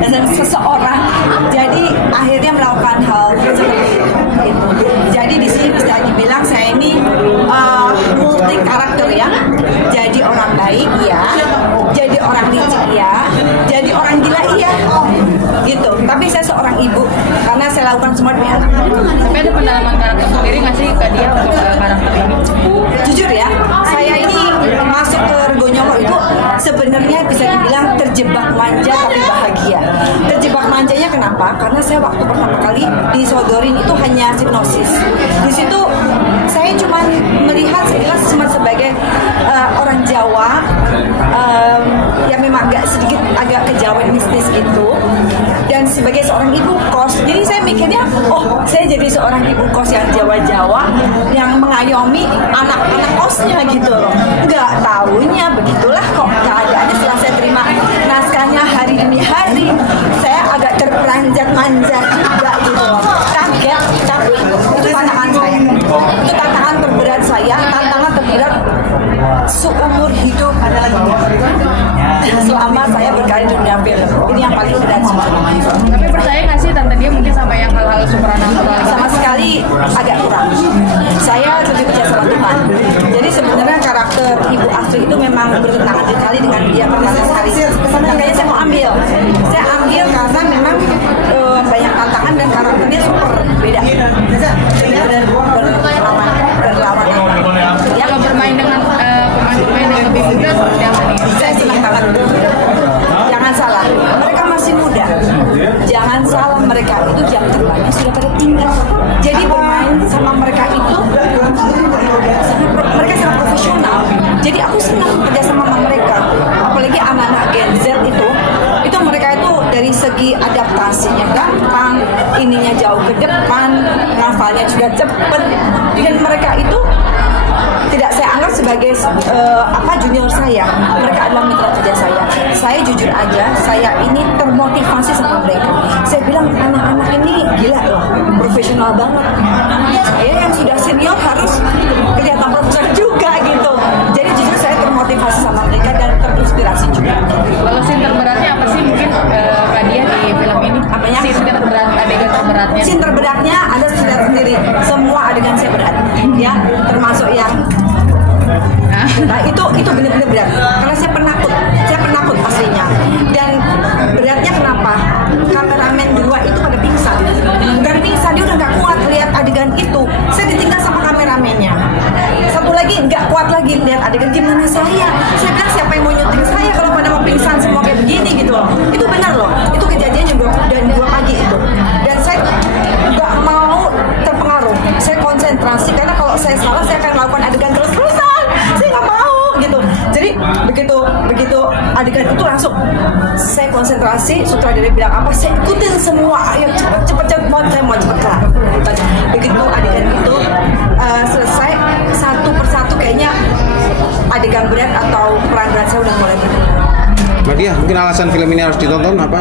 dan seseorang, jadi akhirnya melakukan hal seperti itu. Jadi di sini bisa dibilang saya ini multi karakter ya. Jadi orang baik ya, jadi orang licik ya, jadi orang gila iya, gitu. Tapi saya seorang ibu karena saya lakukan semua demi anak. Tapi ada pendalaman karakter sendiri nggak sih Kak Dia untuk karakter ini? Jujur ya, saya ini masuk ke Rego Nyokor itu sebenarnya bisa dibilang terjebak manja tapi bahagia. Terjebak manjanya kenapa? Karena saya waktu pertama kali disodorin itu hanya hipnosis. Di situ saya cuma melihat sekilas cuma sebagai orang Jawa yang memang agak kejawen mistis gitu. Dan sebagai seorang ibu kos, jadi saya mikirnya, oh saya jadi seorang ibu kos yang Jawa-Jawa yang mengayomi anak-anak kosnya gitu loh. Nggak taunya begitulah kok keadaannya setelah saya terima naskahnya hari demi hari. Saya agak terperanjat manja juga gitu loh. Kaget, tapi itu tantangan saya. Itu tantangan terberat saya, tantangan terberat seumur hidup selama saya berkarya di dunia film. Ini yang paling berat sebenarnya. Tapi percaya nggak sih Tante Dia mungkin sampai yang hal-hal supranatural? Sama sekali agak kurang. Saya lebih percaya sama Tuhan. Jadi sebenarnya karakter Ibu Astri itu memang bertentangan sekali dengan dia pertama sekali. Makanya saya mau ambil. Saya ambil karena memang banyak tantangan dan karakternya super beda. Benar berlawan. Ya, kalau bermain dengan pemain-pemain yang lebih muda seperti apa nih? Saya senang banget. Jangan salah, mereka masih muda. Jangan salah, mereka itu jam terbangnya sudah pada tinggi. Jadi bermain sama mereka itu mereka sangat profesional. Jadi aku senang kerja sama mereka. Apalagi anak-anak Gen Z itu mereka itu dari segi adaptasinya gampang, ininya jauh ke depan, ngafalnya juga cepet, dan mereka itu tidak saya anggap sebagai junior saya. Mereka adalah mitra kerja saya. Saya jujur aja, saya ini termotivasi sama mereka. Saya bilang anak-anak ini gila loh, profesional banget. Saya yang sudah senior harus kelihatan profesional juga gitu. Jadi jujur saya termotivasi sama mereka dan terinspirasi juga. Kalau scene terberatnya apa sih mungkin Kak Dia di film ini? Apanya? Scene terberat, adegan terberatnya? Scene terberatnya ada sendiri. Semua adegan saya berat, ya, termasuk yang nah itu benar-benar berat karena saya penakut aslinya. Dan beratnya kenapa? Kameramen 2 itu pada pingsan, dia udah nggak kuat lihat adegan itu. Saya ditinggal sama kameramennya. Satu lagi nggak kuat lagi lihat adegan, gimana saya bilang siapa yang mau nyuting saya kalau pada mau pingsan semua kayak begini gitu loh. Itu benar loh, itu kejadian juga dan 2 pagi itu. Dan saya nggak mau terpengaruh, saya konsentrasi karena kalau saya salah saya akan melakukan adegan terus-terusan. Saya nggak mau gitu. Jadi begitu adegan itu langsung saya konsentrasi. Sutradara bilang apa, saya ikutin semua. Ayo cepet saya mau cepet lah. Begitu adegan itu selesai satu persatu, kayaknya adegan berat atau peran berat saya udah mulai berkurang. Mbak Dia, mungkin alasan film ini harus ditonton apa?